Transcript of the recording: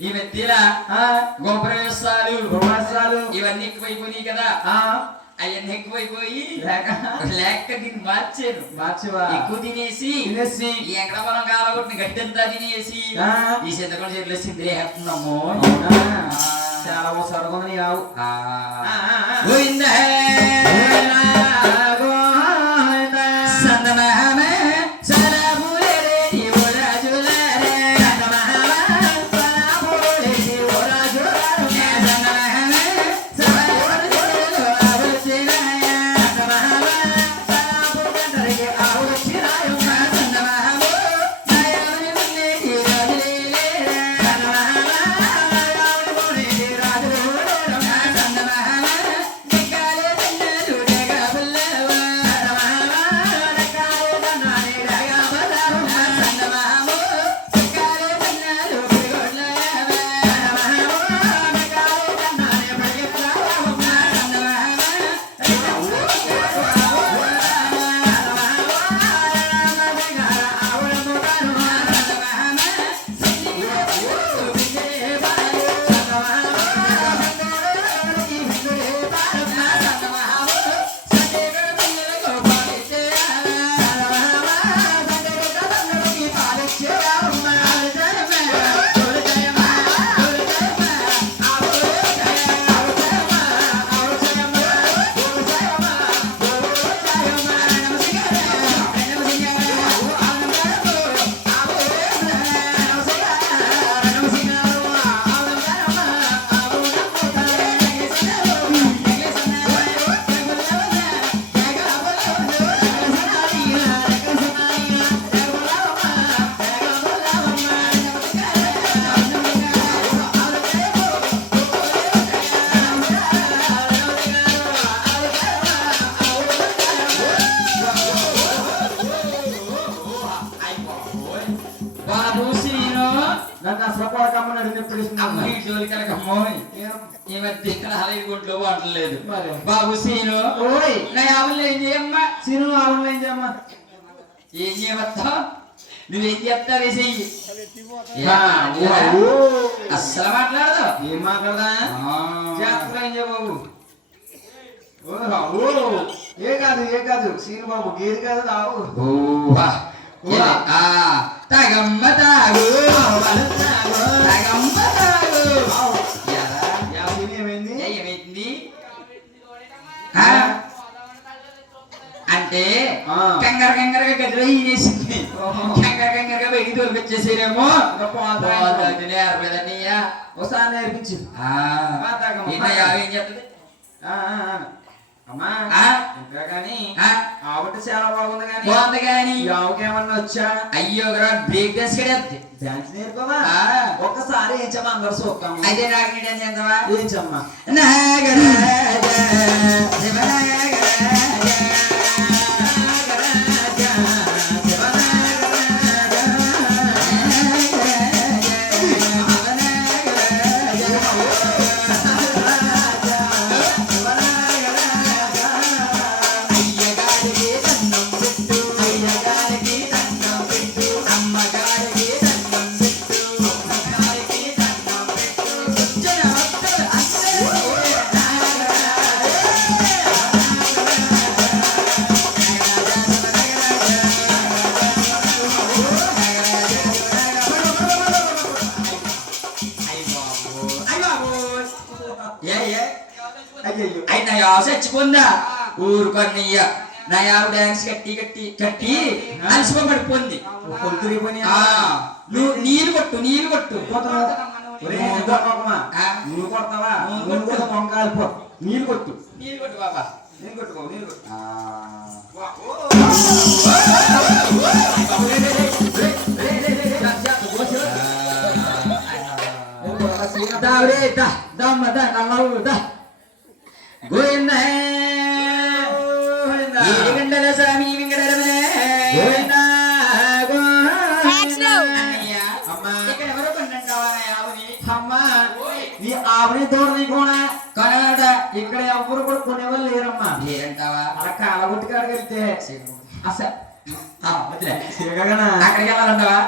ఈ మెత్తిలా గోప్రవేశాలు ఇవన్నీ ఎక్కువైపోయినాయి కదా అవన్నీ ఎక్కువైపోయి లేక దీన్ని మార్చాను ఎక్కువ తినేసి ఎక్కడ మనం కాలగొట్టిన గట్టంతా తినేసి ఈ చింతకొండ చెట్లు సింద్రేస్తున్నాము చాలా సరగొని కావు ఈ మధ్య గుంట్లో బాటలేదు బాబు సీను నా ఆవులు ఏం చేయమ్మా సీను ఆవులు ఏం చేయమ్మా ఏం చేయవత్తా నువ్వేం చెప్తావే చెయ్యి అస్సలు మాట్లాడదు ఏం మాట్లాడదా చేస్తా ఏం చేయ బాబు ఏ కాదు సీను బాబు గేది కాదు రావు తగమ్మ తాగు తగమ్మ తాగు ఏమైంది అంటే కంగారుగా గదిలో ఈనేసింది కంగారుగా బయటికి తోలిపెచ్చేసేరేమో నేర్పలేదన్నయ్యా ఒకసారి నేర్పించు ఏం చెప్తుంది అమ్మా ఇంకా కానీ ఆవిడ చాలా బాగుంది కానీ యావకేమన్నా వచ్చా అయ్యో బ్రేక్ డాన్స్ కడేద్ది డాన్స్ నేర్పవా ఒక్కసారి ఏం చెప్పమా అందరు చూద్దాం అయితే నాకు డాన్స్ చేద్దామా ఏం చెప్పమ్మా చచ్చిపోందా ఊరుకొన్నయ్య నా యావ డాన్స్ కట్టి అలసిపోబడిపోయింది నువ్వు నీళ్ళు కొట్టు నువ్వు కొడతావా వంకాయలు నీళ్ళు కొట్టు బాబా నేను కొట్టుకో నీళ్ళు గోవింద గంటల స్వామి వెంకటరమణ ఈ ఆవిడ దూరం కొనగాట ఇక్కడ ఏంటావా అలా కాలగొట్టి కాడికి వెళ్తే సీను. అసలు వదిలే. సీగగనా అక్కడికి వెళ్ళాలంటావా